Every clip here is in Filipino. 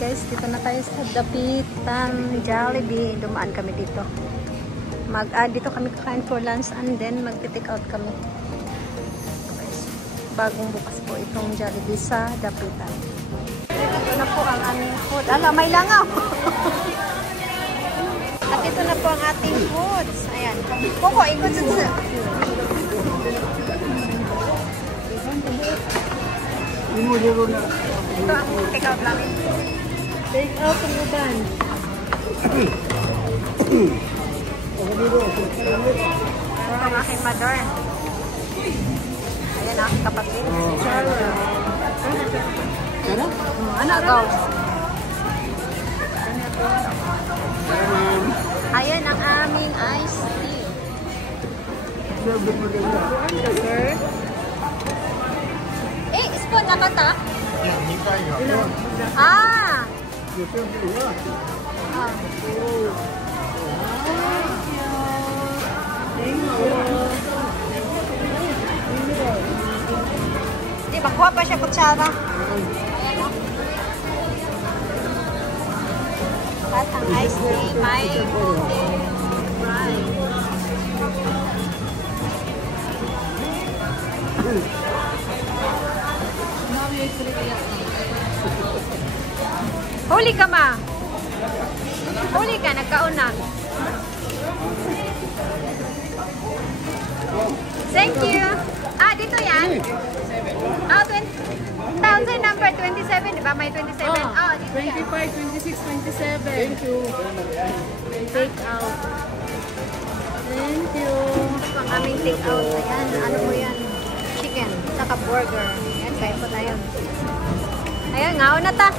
guys, dito na tayo sa Dapitan Jollibee. Dumaan kami dito. Dito kami kakain for lunch and then mag-take out kami. Guys, bagong bukas po itong Jollibee sa Dapitan. Ito na po ang aming food. Ala, may langaw! At ito na po ang ating foods. Ayan. Koko, ikot sa ito ang take out namin. Take out ang uban. Ito ang aking mother. Ayan ang aking kapatid. Ano daw? Ayan ang aming iced tea. Spoon na kata? Ah! Di ba, kuha pa siya kutsara? At ang iced tea, may huli ka ma. Huli ka, nagkauna. Thank you. Ah, dito yan? Ah, 20,000 number 27, di ba? May 27. Ah, dito 25, 26, 27. Thank you. Take out. Thank you. Ito ang aming take out. Ayan, ano mo yan? Chicken, saka burger. Ayan, kaya po tayo. Ayan, ngaon na ta.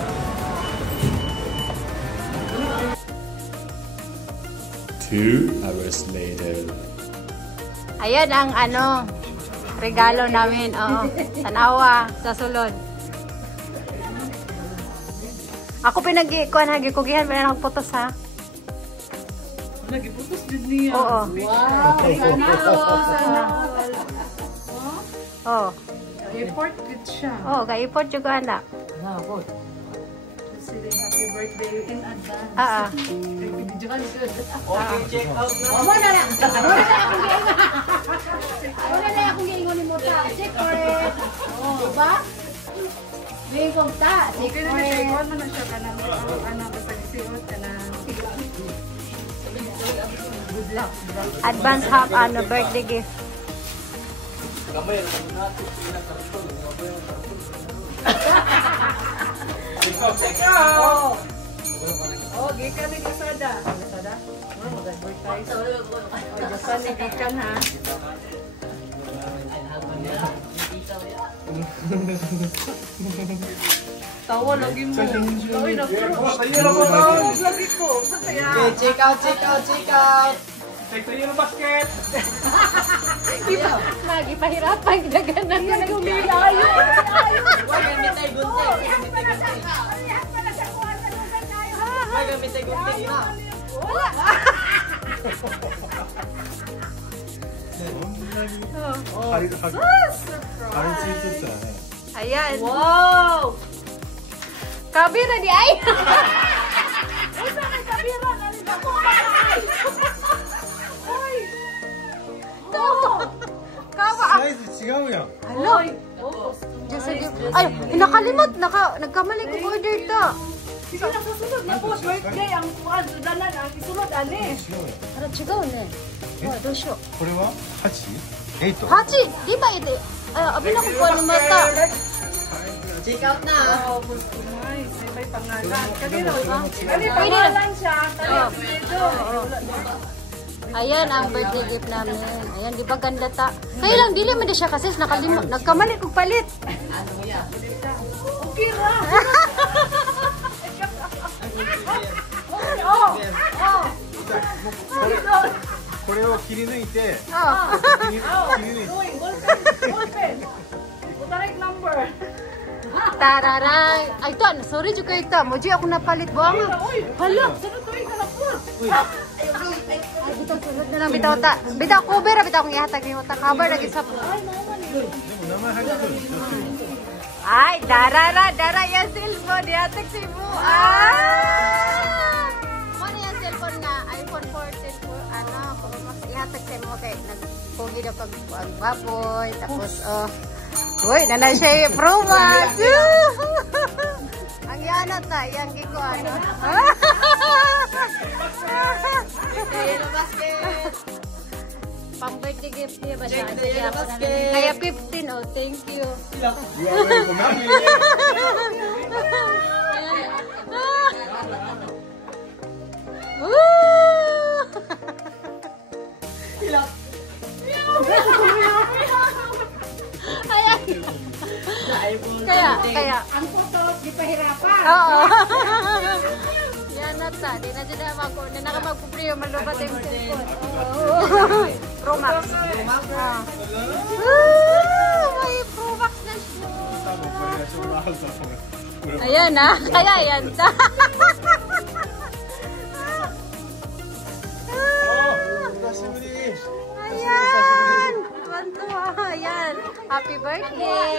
2 hours later. Ayan ang ano, regalo namin. Oo, tanawa sa sulod. Ako pinag-ikuan, nagikugihan pa na nagputos ha. Nagiputos din niya. Oo. Wow! Sana all. Oo. Report good siya. Oo, ka-import juga na. Happy birthday in advance. Ah. Okay, check out na. Wala na akong giingon ni Mota. Check for it. Diba? Giingon ta. Check for it. Iwan mo na siya ka na. Ano, basta gisiot ka na. Good luck. Advance birthday gift. Check out! Oh, gikan ni Gasada. Gasada? Oh, mag-advertise. Oh, Japan ni gikan ha. Tawa lagi mo. Ay, nag-cruise. Lagi ko. Okay, check out, check out, check out. Take to yung basket. Lagi pahirapan, gaganan ko ng Ayaw. Wag gamit tayo gunting. Wag gamit tayo gunting na. Ayan. Wow! Kabira di ay. Usa kay kabira galing ako patay. Hoy. Kawa. Hello. Just a gift. Ay, nakalimot. Nagkamali ko order ta. Sige na susunod na po birthday ang kuan sudanan ang isunod ani. Ara, chigaw ne. Oh, dosyo. これは8？ 8? 8! Di ba ito? Abi na ko po ng mata. Check out na. Oh, ay, may pangalan. Kanino ba? Pangalan siya. Dito. Ayan ang birthday gift namin. Ayan, di ba ganda ta? Kaya lang, dili man di siya kasi nakalimot. Nagkamali kong palit. Okay ra. Oh. これを切り抜いて、 Oh. 切り抜いて。 Ballpen. Correct number. Tararay. Ay, ito. Sorry, juga ito. Moji ako napalit ba? Hala, sunod to ka na po. Ay, bitaw, sunod na lang. Bitaw, ta. Bitaw, cover. Bitaw, kong ihatag ni mo. Cover, lagi sa... Ay, darara. Dara, yasil mo. Dihatag si mo. Ay. kay mo kay nagpugi daw pag-baboy. Tapos, uy, nanay siya Pro Max. Ang yanat na, yung giko ano. Yellow basket. Pang-birthday gift niya ba siya? Sige ako na lang. Kaya 15, oh, thank you. You are welcome. Kaya. Ang photos, di pa hirapan. Oo. Yan na ta. Di na dyan ako. Na nakamagpupriyo. Malubat yung cellphone. Pro Max. May Pro Max na siya. Ayan na. Kaya yan ta. Ayan. Tuwan-tuwa. Ayan. Happy birthday.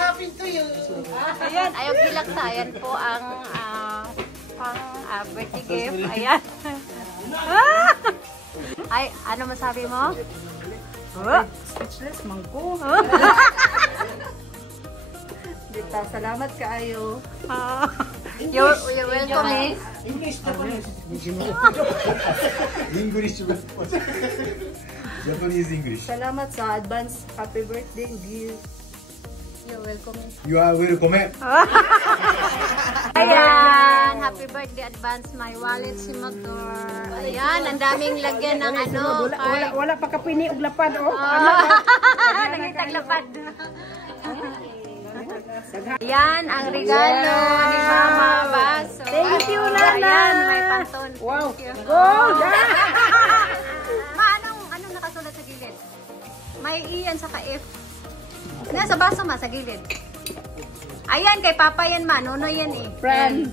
Happy to you. Ayan, ayaw gilaksa. Ayan po ang birthday gift. Ayan. Ay, ano masabi mo? Speechless, mangko. Dita, salamat kaayo. You're welcome eh. English. Japanese English. Salamat sa advance happy birthday gift. You're welcome eh. You are welcome. Ayan, happy birthday advance my wallet si Motor. Ayan, ang daming lagyan ng ano. Wala pa kapini og lapad oh. Nangitag lapad. Yan ang regalo ni Mama Baso. Thank you, Nana. Ayan, may panton. Wow. Thank you. Go! Ma, anong nakasulat sa gilid? May iyan sa ka-F. Nasa baso ma, sa gilid. Ayan, kay Papa yan ma. Nono yan eh. Friend.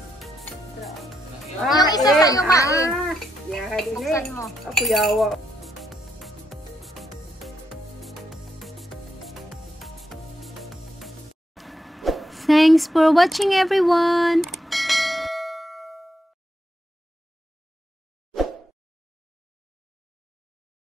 Yung isa sa'yo ma eh. Yeah, Buksan mo. Ako yawa. Thanks for watching everyone.